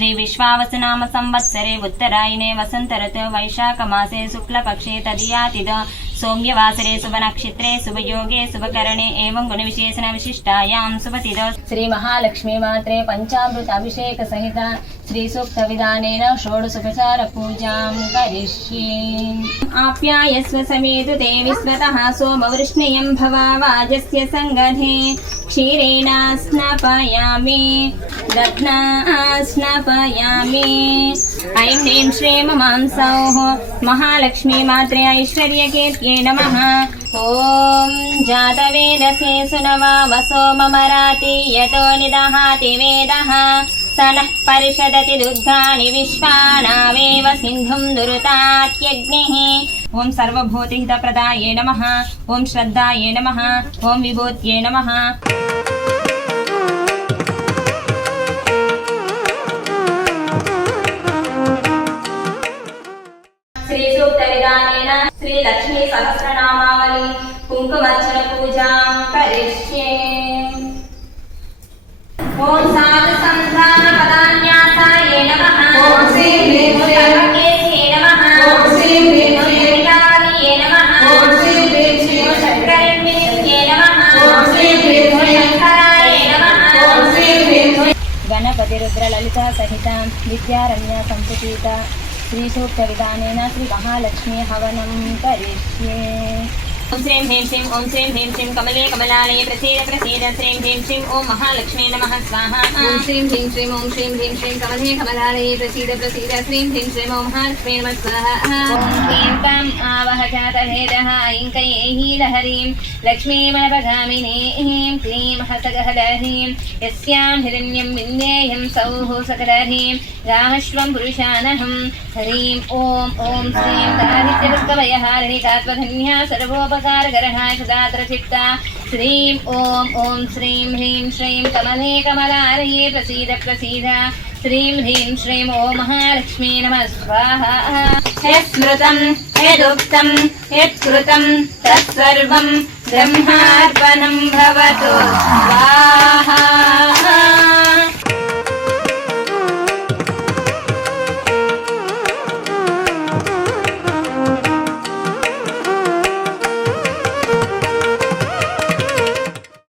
श्री विश्वावसुनाम संवत्सरे उत्तरायणे वसंत ऋतु वैशाख मासे शुक्लपक्षे तदीयातिद सौम्यवासरे शुभनक्षत्रे शुभयोगे शुभकरणे एवं गुणविशेषण विशिष्टायां शुभतिद श्री महालक्ष्मी मात्रे पंचामृत अभिषेक सहित श्री सूक्त विधानेन षोडशोपचार पूजां करिष्ये। आप्यायस्व समेतु ते विश्वतः सोमवृष्णियं भवावाजस्य संगधे क्षीरेण स्नापयामि दध्ना स्नापयामि। ऐं ह्रीं श्रीं मां सौः महालक्ष्मी मात्रे ऐश्वर्यकीर्त्यै नमः। ॐ जातवेदसे सुनवामसो ममराति यतो निदहाति वेदः स नः परिषदति दुग्धानि विश्वानावेव सिन्धुं दुरुतात्यग्निः। ॐ सर्वभूतहितप्रदायै नमः। ॐ श्रद्धायै नमः। ॐ विभूत्यै नमः। श्री सूक्त विधानेन श्री लक्ष्मी सहस्रनामावली कुंकुमार्चन पूजां करिष्ये। ओम साधु संधान पदान्यासाय नमः। ओम श्री सर्वकेशे नमः। ओम श्री विद्यावल्ये नमः। ओम श्री शंकरण्ये नमः। ओम श्री शंकराय नमः। ओम श्री गणपति रुद्र ललिता सहित विद्यारण्य संपुटिता श्री सूक्त विधानेन श्री महालक्ष्मी हवनं करिष्ये। ओम श्रीं ह्रीं श्रीं ओम श्रीं ह्रीं श्रीं कमले कमलालये प्रसीद प्रसीद श्रीं ह्रीं श्रीं ओम महालक्ष्मी नमः स्वाहा। ओम श्रीं ह्रीं श्रीं ओम श्रीं ह्रीं श्रीं कमले कमलालये प्रसीद प्रसीद श्रीं ह्रीं श्रीं ओम महालक्ष्मी नमः स्वाहा। ओम ह्रीं तां आवह जातभेदः ऐं कैः लहरीं लक्ष्मीमनपगामिनीं क्लीं हसगहलह्रीं यस्यां हिरण्यं विन्देयं सौः सकलह्रीं रामश्वं पुरुषानहं हरीं ओम ओम श्रीं दारिद्र्यदुःखभयहारिणिकात्मधन्या सर्वोपकारगरहाय सदात्रचित्ता श्रीं ओम ओम श्रीं ह्रीं श्रीं कमले कमलालये प्रसीद प्रसीद श्रीं ह्रीं श्रीं ओम महालक्ष्मी नमः स्वाहा। यत्स्मृतं यदुक्तं यत्कृतं तत्सर्वं ब्रह्मार्पणं भवतु स्वाहा।